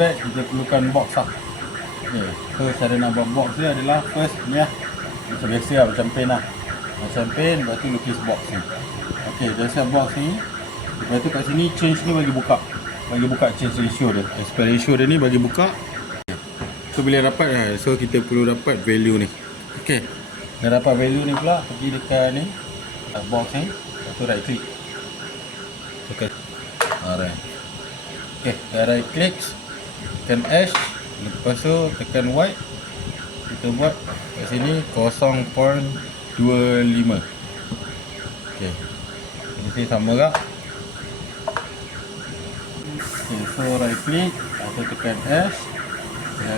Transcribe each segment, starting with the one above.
back kita perlukan box lah. Okay. So cara nak buat box dia adalah first ni lah. Macam biasa lah, macam pen lah. Macam pen, lepas tu lukis box ni. Ok, dah siap box ni. Lepas tu kat sini change ni bagi buka. Bagi buka change ratio dia. Aspect ratio dia ni bagi buka. So bila dapat, so kita perlu dapat value ni. Ok, dah dapat value ni pula, pergi dekat ni box ni. Lepas tu right click. Tekan. Alright. Ok, dah right click. Tekan H. Lepas tu tekan white. Kita buat kat sini 0.25. Ok, ini sama tak? Ok, so right click atau tekan S,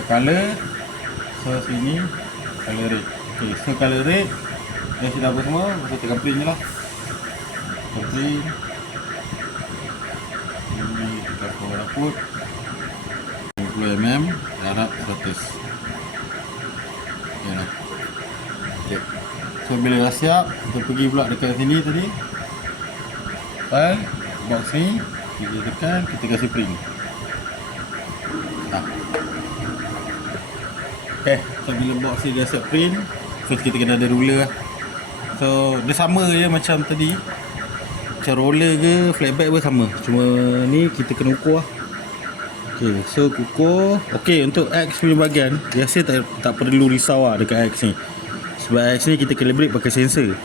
color. So sini color red. Ok, so color red dah sudah apa semua. Lepas tekan print je lah. Tekan print. Ini tekan power output 50mm, darab 100. Ok lah. Okay. So bila dah siap, kita pergi pula dekat sini tadi. File, box ni, kita tekan, kita kasih print. Okay, so bila box ni dah siap print, so kita kena ada ruler lah. So dia sama je macam tadi. Macam roller ke flatback pun sama. Cuma ni kita kena ukur lah. Okay, so ukur. Okay, untuk X punya bahagian, biasa tak perlu risau lah dekat X ni. Sebab X ni kita calibrate pakai sensor.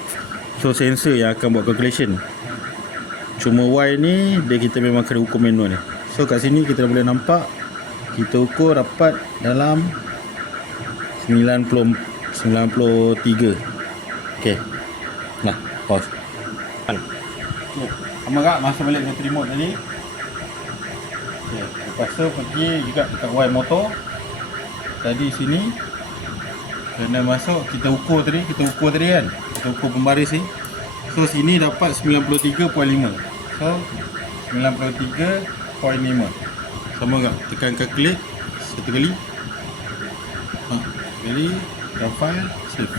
So sensor yang akan buat calculation. Cuma Y ni dia kita memang kena ukur manual ni. So kat sini kita dah boleh nampak kita ukur dapat dalam 93. Okay, nah pause. Okay, sama tak masuk balik ke remote tadi. Okay, lepas tu pergi juga dekat Y motor. Tadi sini kena masuk, kita ukur tadi kan. Kita ukur pembaris ni. So sini dapat 93.5. So 93.5. Sama tak? Tekan calculate satu kali. Jadi dah file, save.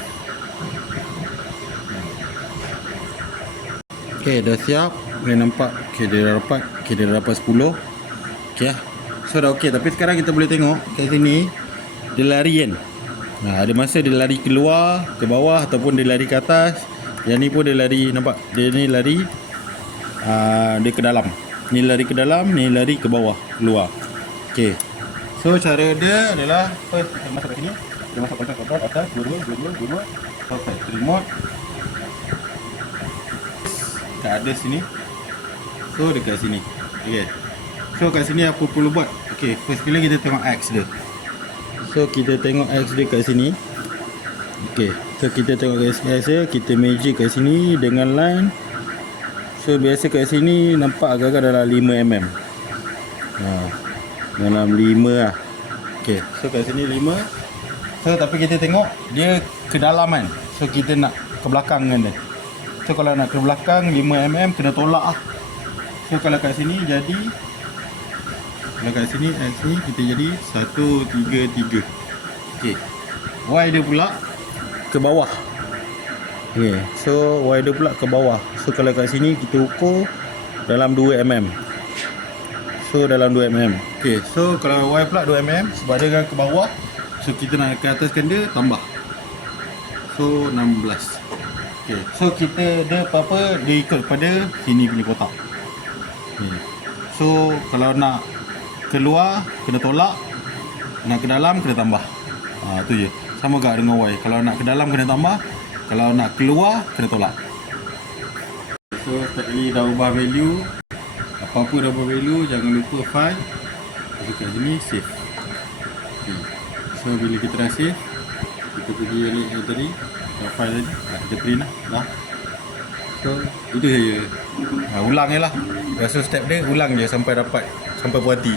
Okay, dah siap. Boleh nampak. Okay, dia dah dapat. Okay, dia dah dapat 10. Okay lah. So dah okay. Tapi sekarang kita boleh tengok kat sini dia lari kan. Ada masa dia lari keluar, ke bawah ataupun dia lari ke atas. Yang ni pun dia lari, nampak? Dia ni lari dia ke dalam. Ni lari ke dalam, ni lari ke bawah, keluar. Okay. So cara dia adalah first kita masuk kat sini. Kita masuk kontrol atas, dua-dua. Okay, remote. Kat ada sini. So dekat sini. Okay. So kat sini apa perlu buat? Okay, first kali kita tengok X dia. So kita tengok X dia kat sini. Okay, so kita tengok X dia, kita magic kat sini dengan line. So biasa kat sini nampak agak-agak dalam 5mm. Dalam 5 lah. Okay, so kat sini 5. So tapi kita tengok dia ke dalam kan. So kita nak ke belakang kan dia. So kalau nak ke belakang 5mm kena tolak lah. So kalau kat sini jadi, kalau kat sini X ni kita jadi 133. Okay, Y dia pula ke bawah. Okay, so Y dia pula ke bawah. So kalau kat sini kita ukur dalam 2mm. So dalam 2mm. Okay, so kalau Y pula 2mm, sebab dia kan ke bawah, so kita nak ke ataskan dia, tambah. So 16. Okay, so kita dia apa-apa dia ikut pada sini punya kotak. Okay. So kalau nak keluar kena tolak, nak ke dalam kena tambah. Tu je. Sama gak dengan Y. Kalau nak ke dalam kena tambah, kalau nak keluar kena tolak. So sekali dah ubah value, apa-apa dah ubah value, jangan lupa file. Kat sini save. Okay. So bila kita dah save, kita pergi balik yang tadi, file tadi, kita print lah. So itu saja. Ulang je lah. So step dia ulang je sampai dapat, sampai puas hati.